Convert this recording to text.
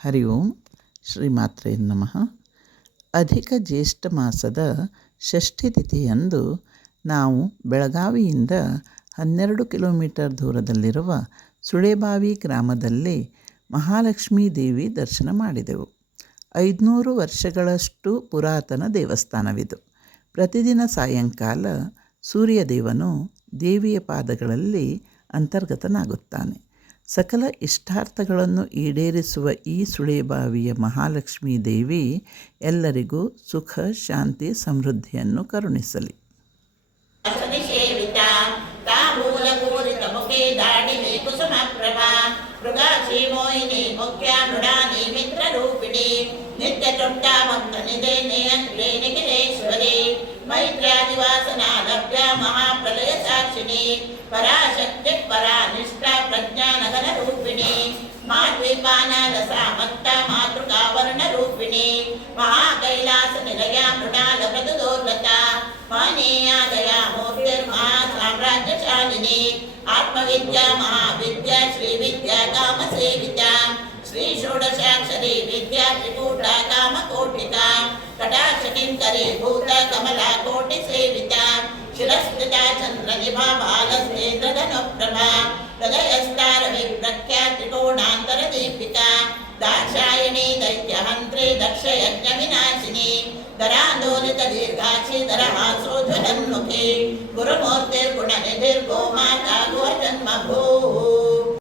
ಹರಿ ಓಂ ಶ್ರೀಮಾತ್ರೇ ನಮಃ. ಅಧಿಕ ಜ್ಯೇಷ್ಠ ಮಾಸದ ಷಷ್ಠಿ ತಿಥಿಯಂದು ನಾವು ಬೆಳಗಾವಿಯಿಂದ 12 ಕಿಲೋಮೀಟರ್ ದೂರದಲ್ಲಿರುವ ಸುಳೇಬಾವಿ ಗ್ರಾಮದಲ್ಲಿ ಮಹಾಲಕ್ಷ್ಮೀ ದೇವಿ ದರ್ಶನ ಮಾಡಿದೆವು. 500 ವರ್ಷಗಳಷ್ಟು ಪುರಾತನ ದೇವಸ್ಥಾನವಿದು. ಪ್ರತಿದಿನ ಸಾಯಂಕಾಲ ಸೂರ್ಯದೇವನು ದೇವಿಯ ಪಾದಗಳಲ್ಲಿ ಅಂತರ್ಗತನಾಗುತ್ತಾನೆ. ಸಕಲ ಇಷ್ಟಾರ್ಥಗಳನ್ನು ಈಡೇರಿಸುವ ಈ ಸುಳೇಬಾವಿಯ ಮಹಾಲಕ್ಷ್ಮೀ ದೇವಿ ಎಲ್ಲರಿಗೂ ಸುಖ, ಶಾಂತಿ, ಸಮೃದ್ಧಿಯನ್ನು ಕರುಣಿಸಲಿ. ಮಹಾಪ್ರಲಯ ಸಾಕ್ಷಿಣಿ ಪರಾಶಕ್ತಿ ಪರಾನಿಷ್ಠಾ ಪ್ರಜ್ಞಾನಗನ ರೂಪಿಣಿ ಮಾದ್ವೀಪಾನಲ ಸಾಮಕ್ತ ಮಾತೃಕಾವರ್ಣ ರೂಪಿಣಿ ಮಹಾಕೈಲಾಸ ನಿಲಯ ಮೃಣಾಲ ಮೃದುದೋರ್ಲತ ಮಹನೀಯ ದಯಾ ಮೂರ್ತಿರ್ಮಹಾ ಸಾಮ್ರಾಜ್ಯಶಾಲಿನಿ ಆತ್ಮವಿದ್ಯಾ ಮಹಾವಿದ್ಯಾ ಶ್ರೀವಿದ್ಯಾ ಕಾಮ ಸೇವಿತಾ ಶ್ರೀ ಷೋಡಶಾಕ್ಷರಿ ವಿದ್ಯಾ ತ್ರಿಕೂಟ ಕಾಮಕೋಟಿಕಾ ಕಟಾಕ್ಷ ಕಿಂಕರಿ ಭೂತ ಕಮಲಾ ಕೋಟಿ ಸೇವಿತಾ ಶಿರಸ್ಕೃತಾ ಚಂದ್ರನಿಭಾ ಬಾಲಸ್ನೇತ್ರಧನುಪ್ರಭಾ ಹೃದಯಸ್ತಾರ ವಿಪ್ರಖ್ಯಾ ತ್ರಿಕೋಣಾಂತರ ದೀಪಿಕಾ ದಾಕ್ಷಾಯಿಣಿ ದೈತ್ಯಹಂತ್ರಿ ದಕ್ಷ ಯಜ್ಞ ವಿನಾಶಿನಿ ಧರಾಂದೋಲಿತ ದೀರ್ಘಾಕ್ಷಿ ಧರಹಾಸೋಜ್ವಲನ್ಮುಖಿ ಗುರುಮೂರ್ತಿರ್ಗುಣನಿಧಿರ್ಗೋ ಮಾತಾ ಗೋ ಜನ್ಮಭೂ